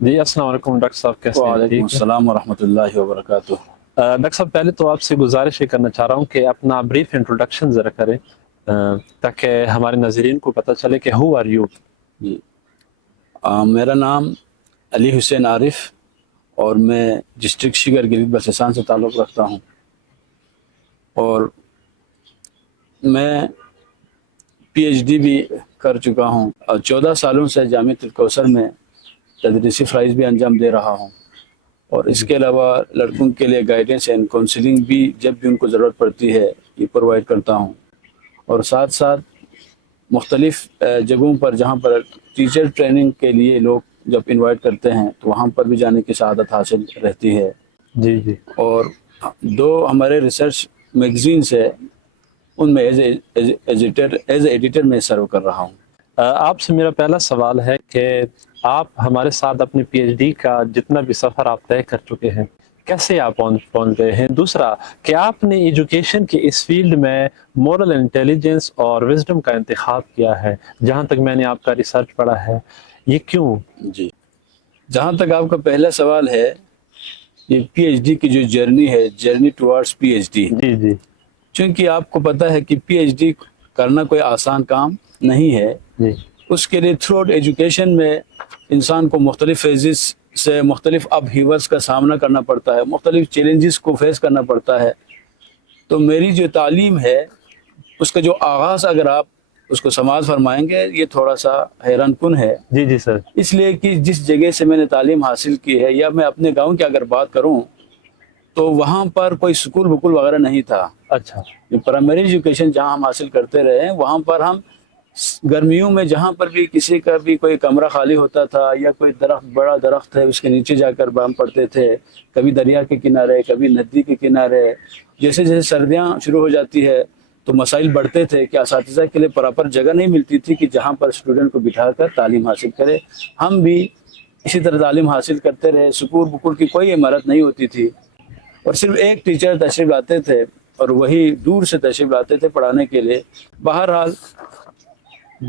جی السلام علیکم ڈاکٹر صاحب، کیسے ہیں؟ وعلیکم ٹھیک ہے؟ السلام ورحمۃ اللہ وبرکاتہ۔ ڈاکٹر صاحب، پہلے تو آپ سے گزارش یہ کرنا چاہ رہا ہوں کہ اپنا بریف انٹروڈکشن ذرا کریں تاکہ ہمارے ناظرین کو پتہ چلے کہ ہو آر یو۔ جی میرا نام علی حسین عارف اور میں ڈسٹرکٹ شگر گریز بلوچستان سے تعلق رکھتا ہوں، اور میں پی ایچ ڈی بھی کر چکا ہوں اور 14 سالوں سے جامعۃ الکوثر میں تدریسی فرائض بھی انجام دے رہا ہوں، اور اس کے علاوہ لڑکوں کے لیے گائیڈنس اینڈ کونسلنگ بھی جب بھی ان کو ضرورت پڑتی ہے یہ پرووائڈ کرتا ہوں، اور ساتھ ساتھ مختلف جگہوں پر جہاں پر ٹیچر ٹریننگ کے لیے لوگ جب انوائٹ کرتے ہیں تو وہاں پر بھی جانے کی سعادت حاصل رہتی ہے۔ جی جی، اور 2 ہمارے ریسرچ میگزینس ہے، ان میں ایز ایڈیٹر میں سرو کر رہا ہوں۔ آپ سے میرا پہلا سوال ہے کہ آپ ہمارے ساتھ اپنے پی ایچ ڈی کا جتنا بھی سفر آپ طے کر چکے ہیں، کیسے آپ پہنچ گئے ہیں؟ دوسرا کہ آپ نے ایجوکیشن کے اس فیلڈ میں مورل انٹیلیجنس اور وزڈم کا انتخاب کیا ہے، جہاں تک میں نے آپ کا ریسرچ پڑھا ہے، یہ کیوں؟ جی، جہاں تک آپ کا پہلا سوال ہے، یہ پی ایچ ڈی کی جو جرنی ہے، journey towards P H D, جی جی چونکہ آپ کو پتہ ہے کہ پی ایچ ڈی کرنا کوئی آسان کام نہیں ہے۔ جی اس کے لیے تھرو آؤٹ ایجوکیشن میں انسان کو مختلف فیزز سے مختلف اپہیولس کا سامنا کرنا پڑتا ہے، مختلف چیلنجز کو فیس کرنا پڑتا ہے۔ تو میری جو تعلیم ہے اس کا جو آغاز اگر آپ اس کو سماعت فرمائیں گے، یہ تھوڑا سا حیران کن ہے، جی جی سر۔ اس لیے کہ جس جگہ سے میں نے تعلیم حاصل کی ہے، یا میں اپنے گاؤں کی اگر بات کروں تو وہاں پر کوئی سکول بکول وغیرہ نہیں تھا۔ اچھا جو پرائمری ایجوکیشن جہاں ہم حاصل کرتے رہے ہیں، وہاں پر ہم گرمیوں میں جہاں پر بھی کسی کا بھی کوئی کمرہ خالی ہوتا تھا یا کوئی درخت بڑا درخت ہے اس کے نیچے جا کر ہم پڑھتے تھے، کبھی دریا کے کنارے، کبھی ندی کے کنارے۔ جیسے جیسے سردیاں شروع ہو جاتی ہے تو مسائل بڑھتے تھے کہ اساتذہ کے لیے پراپر جگہ نہیں ملتی تھی کہ جہاں پر اسٹوڈنٹ کو بٹھا کر تعلیم حاصل کرے۔ ہم بھی اسی طرح تعلیم حاصل کرتے رہے، سکول بکول کی کوئی عمارت نہیں ہوتی تھی، اور صرف ایک ٹیچر تشریف لاتے تھے اور وہی دور سے تشریف لاتے تھے پڑھانے کے لیے۔ بہرحال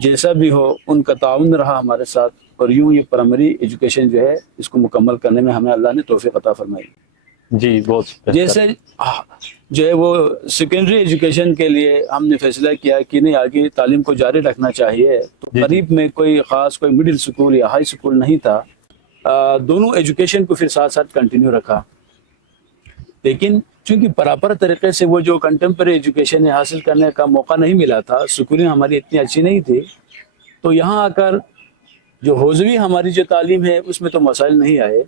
جیسا بھی ہو، ان کا تعاون رہا ہمارے ساتھ، اور یوں یہ پرائمری ایجوکیشن جو ہے اس کو مکمل کرنے میں ہمیں اللہ نے توفیق عطا فرمائی۔ جی، بہت بہتر۔ جیسے جو ہے وہ سیکنڈری ایجوکیشن کے لیے ہم نے فیصلہ کیا کہ نہیں، آگے تعلیم کو جاری رکھنا چاہیے، تو جی قریب میں کوئی خاص کوئی مڈل سکول یا ہائی سکول نہیں تھا۔ دونوں ایجوکیشن کو پھر ساتھ ساتھ کنٹینیو رکھا، لیکن چونکہ پراپر طریقے سے وہ جو کنٹمپریری ایجوکیشن حاصل کرنے کا موقع نہیں ملا تھا، سکولیں ہماری اتنی اچھی نہیں تھی، تو یہاں آ کر جو حوزوی ہماری جو تعلیم ہے اس میں تو مسائل نہیں آئے،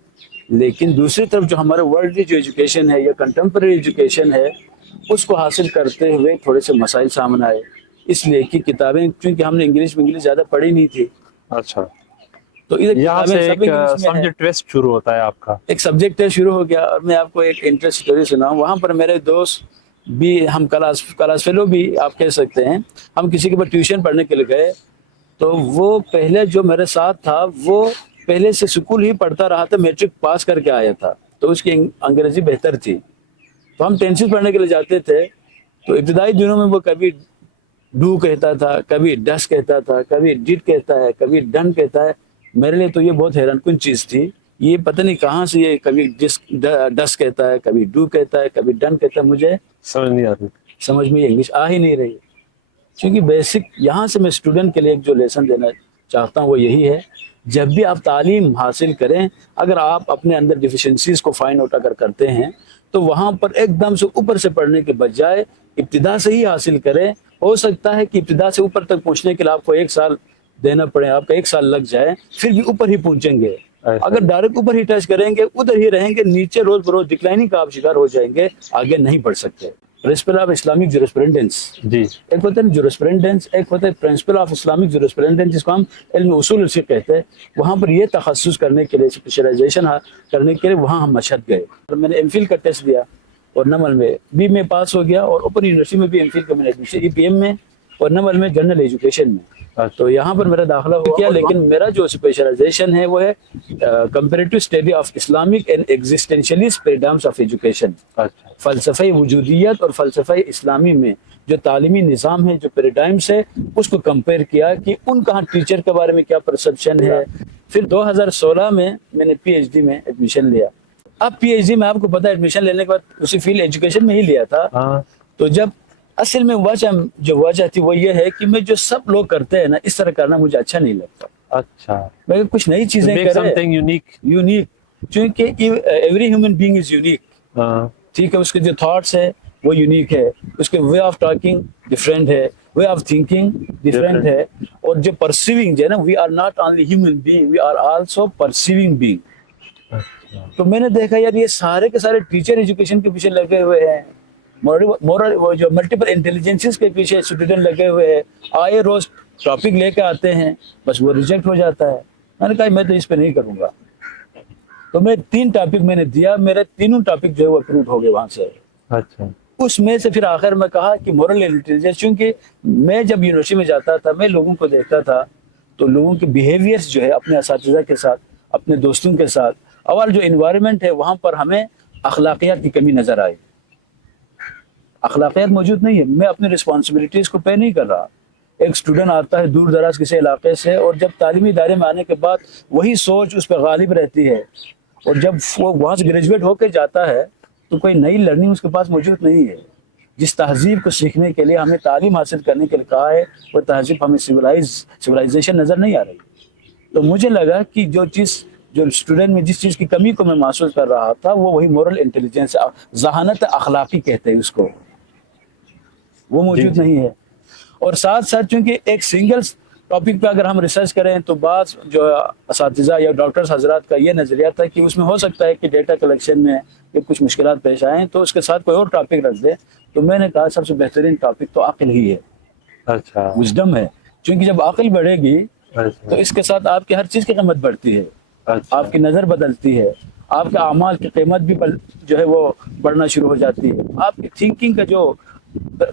لیکن دوسری طرف جو ہمارے ورلڈلی جو ایجوکیشن ہے یا کنٹمپریری ایجوکیشن ہے اس کو حاصل کرتے ہوئے تھوڑے سے مسائل سامنے آئے، اس لیے کہ کتابیں چونکہ ہم نے انگلش زیادہ پڑھی نہیں تھی، اچھا، تو ادھر یہاں سے کتابیں سب ایک انگلش میں ہیں۔ سبجیکٹ ٹویسٹ شروع ہوتا ہے آپ کا۔ ایک سبجیکٹ شروع ہو گیا، اور میں آپ کو ایک انٹرسٹ اسٹوری سناؤں۔ وہاں پر میرے دوست بھی، ہم کلاس فیلو بھی آپ کہہ سکتے ہیں، ہم کسی کے پاس ٹیوشن پڑھنے کے لیے گئے، تو وہ پہلے جو میرے ساتھ تھا وہ پہلے سے سکول ہی پڑھتا رہا تھا، میٹرک پاس کر کے آیا تھا، تو اس کی انگریزی بہتر تھی، تو ہم ٹینسل پڑھنے کے لیے جاتے تھے، تو ابتدائی دنوں میں وہ کبھی ڈو کہتا تھا، کبھی ڈس کہتا تھا، کبھی ڈٹ کہتا ہے، کبھی ڈن کہتا ہے۔ میرے لیے تو یہ بہت حیران کن چیز تھی، یہ پتہ نہیں کہاں سے یہ کبھی ڈس کہتا ہے، کبھی ڈو کہتا ہے، کبھی ڈن کہتا ہے، مجھے سمجھ نہیں آتی۔ سمجھ میں یہ انگلش آ ہی نہیں رہی۔ کیونکہ بیسک یہاں سے میں اسٹوڈنٹ کے لیے ایک جو لیسن دینا چاہتا ہوں وہ یہی ہے، جب بھی آپ تعلیم حاصل کریں، اگر آپ اپنے اندر ڈیفیشنسیز کو فائنڈ آؤٹ اگر کرتے ہیں تو وہاں پر ایک دم سے اوپر سے پڑھنے کے بجائے ابتدا سے ہی حاصل کریں۔ ہو سکتا ہے کہ ابتدا سے اوپر تک پہنچنے کے لیے آپ کو 1 سال دینا پڑے، آپ کا 1 سال لگ جائے، پھر بھی اوپر ہی پہنچیں گے۔ اگر ڈائریکٹ اوپر ہی ٹچ کریں گے، ادھر ہی رہیں گے، نیچے روز بروز ڈکلائننگ کا آپ شکار ہو جائیں گے، آگے نہیں بڑھ سکتے۔ پرنسپل آف اسلامک جورسپروڈنس، جی ایک ہوتا ہے جورسپروڈنس، ایک ہوتا ہے پرنسپل آف اسلامک جورسپروڈنس، جس کو ہم علم اصول الفقہ کہتے ہیں۔ وہاں پر یہ تخصص کرنے کے لیے، اسپیشلائزیشن کرنے کے لیے وہاں ہم مشہد گئے، اور میں نے ایم فل کا ٹیسٹ دیا اور نمل میں بھی میں پاس ہو گیا، اور اوپن یونیورسٹی میں بھی ایم فل کا میں نے ایڈمیشن، ای پی ایم میں اور نمل میں جنرل ایجوکیشن میں، تو یہاں پر میرا داخلہ ہو گیا۔ لیکن میرا جو اسپیشلائزیشن ہے وہ ہے comparative study of Islamic and existentialist paradigms of education, فلسفہ وجودیت اور فلسفہ اسلامی میں جو تعلیمی نظام ہے، جو پیراڈائمس ہے، اس کو کمپیئر کیا کہ ان کا ٹیچر کے بارے میں کیا پرسپشن ہے، پھر 2016 میں نے پی ایچ ڈی میں ایڈمیشن لیا. اب پی ایچ ڈی میں آپ کو پتا ہے ایڈمیشن لینے کے بعد اسی فیلڈ ایجوکیشن میں ہی لیا تھا. تو جب اصل میں وجہ تھی وہ یہ ہے کہ میں جو سب لوگ کرتے ہیں نا اس طرح کرنا مجھے اچھا نہیں لگتا. اچھا, میں کچھ نئی چیزیں کریں, یونیک, چونکہ every human being is unique. ٹھیک ہے, اس کے جو تھاٹس ہے وہ یونیک ہے, اس کے وے آف ٹاکنگ ڈفرینٹ ہے, وے آف تھنکنگ ڈفرینٹ ہے, اور جو پرسیونگ جو ہے نا, we are not only human being, we are also perceiving being. تو میں نے دیکھا یار یہ سارے کے سارے ٹیچر ایجوکیشن کے پیچھے لگے ہوئے ہیں, مورل جو ملٹیپل انٹیلیجنسز کے پیچھے اسٹوڈنٹ لگے ہوئے ہیں, آئے روز ٹاپک لے کے آتے ہیں, بس وہ ریجیکٹ ہو جاتا ہے. میں نے کہا میں تو اس پہ نہیں کروں گا. تو میں 3 ٹاپک میں نے دیا, میرے تینوں ٹاپک جو ہے وہ اپروڈ ہو گئے وہاں سے. اچھا, اس میں سے پھر آخر میں کہا کہ مورل انٹیلیجنس, چونکہ میں جب یونیورسٹی میں جاتا تھا میں لوگوں کو دیکھتا تھا تو لوگوں کے بیہیویئرس جو ہے اپنے اساتذہ کے ساتھ, اپنے دوستوں کے ساتھ, اول جو انوائرمنٹ ہے وہاں پر ہمیں اخلاقیات کی کمی نظر آئی. اخلاقیات موجود نہیں ہے. میں اپنی رسپانسبلٹیز کو پے نہیں کر رہا. ایک اسٹوڈنٹ آتا ہے دور دراز کسی علاقے سے, اور جب تعلیمی ادارے میں آنے کے بعد وہی سوچ اس پہ غالب رہتی ہے, اور جب وہ وہاں سے گریجویٹ ہو کے جاتا ہے تو کوئی نئی لرننگ اس کے پاس موجود نہیں ہے. جس تہذیب کو سیکھنے کے لیے ہمیں تعلیم حاصل کرنے کے لیے کہا ہے وہ تہذیب ہمیں سویلائزیشن نظر نہیں آ رہی. تو مجھے لگا کہ جو اسٹوڈنٹ میں جس چیز کی کمی کو میں محسوس کر رہا تھا وہ وہی مورل انٹیلیجنس, ذہانت اخلاقی کہتے ہیں اس کو, وہ موجود نہیں ہے. اور ساتھ ساتھ چونکہ ایک سنگل ٹاپک پہ اگر ہم ریسرچ کریں تو بعض جو اساتذہ یا ڈاکٹرز حضرات کا یہ نظریہ تھا کہ اس میں ہو سکتا ہے کہ ڈیٹا کلیکشن میں کچھ مشکلات پیش آئیں تو اس کے ساتھ کوئی اور ٹاپک رکھ دیں. تو میں نے کہا سب سے بہترین ٹاپک تو عقل ہی ہے. اچھا, وژڈم ہے, چونکہ جب عقل بڑھے گی تو اس کے ساتھ آپ کی ہر چیز کی قیمت بڑھتی ہے, آپ کی نظر بدلتی ہے, آپ کے اعمال کی قیمت بھی جو ہے وہ بڑھنا شروع ہو جاتی ہے, آپ کی تھنکنگ کا جو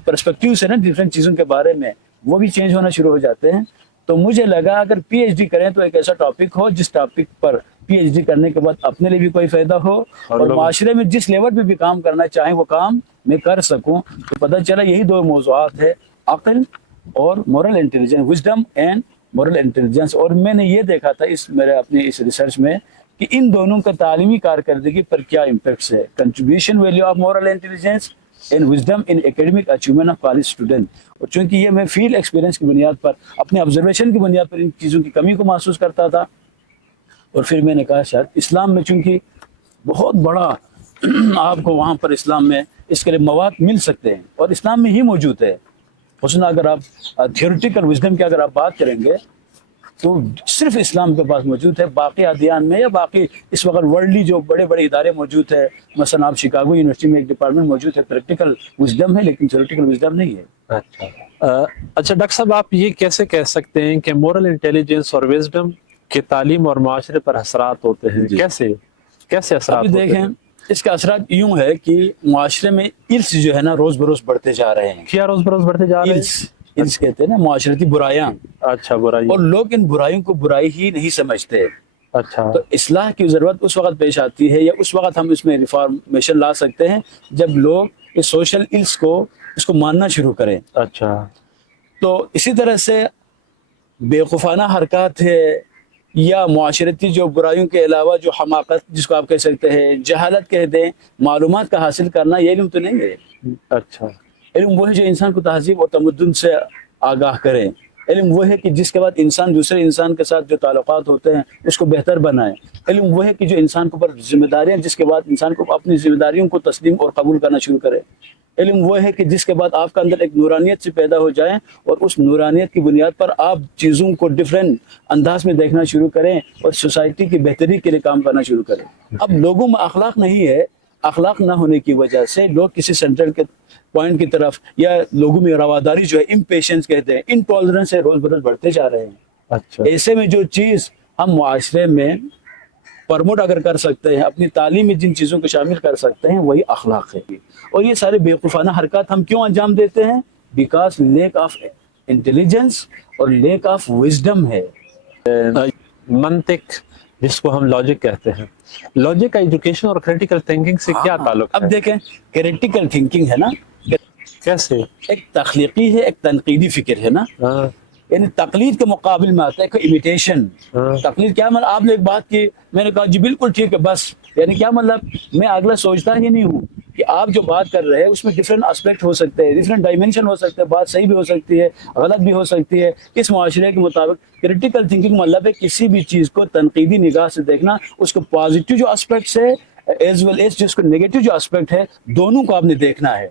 پرسپیکٹیوز ہے نا ڈفرینٹ چیزوں کے بارے میں وہ بھی چینج ہونا شروع ہو جاتے ہیں. تو مجھے لگا اگر پی ایچ ڈی کریں تو ایک ایسا ٹاپک ہو جس ٹاپک پر پی ایچ ڈی کرنے کے بعد اپنے لیے بھی کوئی فائدہ ہو اور معاشرے میں جس لیول پہ بھی کام کرنا چاہیں وہ کام میں کر سکوں. تو پتہ چلا یہی 2 موضوعات ہے, عقل اور moral intelligence, wisdom and moral intelligence. اور میں نے یہ دیکھا تھا میرے اپنے اس ریسرچ میں کہ ان دونوں کا تعلیمی کارکردگی پر کیا امپیکٹس ہے. Contribution value of moral intelligence and wisdom in academic achievement of college student. اور چونکہ یہ میں فیلڈ ایکسپیرینس کی بنیاد پر, اپنے آبزرویشن کی بنیاد پر ان چیزوں کی کمی کو محسوس کرتا تھا. اور پھر میں نے کہا شاید اسلام میں چونکہ بہت بڑا آپ کو وہاں پر اسلام میں اس کے لیے مواد مل سکتے ہیں اور اسلام میں ہی موجود ہے. خصوصاً اگر آپ تھیوریٹیکل وژڈم کی اگر آپ بات کریں گے تو صرف اسلام کے پاس موجود ہے. باقی ادیان میں یا باقی اس وقت ورلڈلی جو بڑے بڑے ادارے موجود ہیں, مثلا آپ شکاگو یونیورسٹی میں ایک ڈپارٹمنٹ موجود ہے پریکٹیکل وژڈم ہے, لیکن تھیوریٹیکل وژڈم نہیں ہے. اچھا ڈاکٹر صاحب, آپ یہ کیسے کہہ سکتے ہیں کہ مورل انٹیلیجنس اور وژڈم کے تعلیم اور معاشرے پر اثرات ہوتے ہیں؟ کیسے اثرات ہوتے ہیں؟ دیکھیں اس کا اثرات یوں ہے کہ معاشرے میں الس جو ہے نا روز بروز بڑھتے جا رہے ہیں. کیا روز بروز بڑھتے جا رہے ہیں؟ الس کہتے ہیں نا معاشرتی برائیاں. اچھا, برائی. اور لوگ ان برائیوں کو برائی ہی نہیں سمجھتے. اچھا, تو اصلاح کی ضرورت اس وقت پیش آتی ہے یا اس وقت ہم اس میں ریفارمیشن لا سکتے ہیں جب لوگ اس سوشل الس کو ماننا شروع کریں. اچھا, تو اسی طرح سے بیوقوفانہ حرکات ہے یا معاشرتی جو برائیوں کے علاوہ جو حماقت جس کو آپ کہہ سکتے ہیں, جہالت کہہ دیں, معلومات کا حاصل کرنا, یہ علم تو نہیں ہے. اچھا, علم وہ ہے جو انسان کو تہذیب اور تمدن سے آگاہ کرے. علم وہ ہے کہ جس کے بعد انسان دوسرے انسان کے ساتھ جو تعلقات ہوتے ہیں اس کو بہتر بنائے. علم وہ ہے کہ جو انسان کے اوپر ذمہ داریاں, جس کے بعد انسان کو اپنی ذمہ داریوں کو تسلیم اور قبول کرنا شروع کرے. علم وہ ہے کہ جس کے بعد آپ کا اندر ایک نورانیت سے پیدا ہو جائیں اور اس نورانیت کی بنیاد پر آپ چیزوں کو ڈفرینٹ انداز میں دیکھنا شروع کریں اور سوسائٹی کی بہتری کے لیے کام کرنا شروع کریں. اب لوگوں میں اخلاق نہیں ہے, اخلاق نہ ہونے کی وجہ سے لوگ کسی سینٹرل کے پوائنٹ کی طرف یا لوگوں میں رواداری جو ہے امپیشنس کہتے ہیں, انٹالرنس ہے, روز بروز بڑھتے جا رہے ہیں. اچھا, ایسے میں جو چیز ہم معاشرے میں پرموٹ اگر کر سکتے ہیں, اپنی تعلیم میں جن چیزوں کو شامل کر سکتے ہیں وہی اخلاق ہے. اور یہ سارے بیوقوفانہ حرکات ہم کیوں انجام دیتے ہیں؟ بیکاز لیک آف انٹیلیجنس اور لیک آف وژڈم ہے. منطق جس کو ہم لاجک کہتے ہیں, لاجک کا ایجوکیشن اور کریٹیکل تھنکنگ سے کیا تعلق ہے؟ اب دیکھیں کریٹیکل تھنکنگ ہے نا, کیسے؟ ایک تخلیقی ہے, ایک تنقیدی فکر ہے نا. یعنی تقلید کے مقابل میں آتا ہے کہ امیٹیشن. تقلید کیا مطلب آپ نے ایک بات کی میں نے کہا جی بالکل ٹھیک ہے بس, یعنی کیا مطلب میں اگلا سوچتا ہی نہیں ہوں کہ آپ جو بات کر رہے ہیں اس میں ڈفرینٹ اسپیکٹ ہو سکتے ہیں, ڈفرینٹ ڈائمینشن ہو سکتے ہیں, بات صحیح بھی ہو سکتی ہے غلط بھی ہو سکتی ہے. اس معاشرے کے مطابق کریٹیکل تھنکنگ مطلب ہے کسی بھی چیز کو تنقیدی نگاہ سے دیکھنا, اس کو پازیٹیو جو اسپیکٹس ہے ایز ویل ایز جس کو نیگیٹو جو اسپیکٹ ہے دونوں کو آپ نے دیکھنا ہے.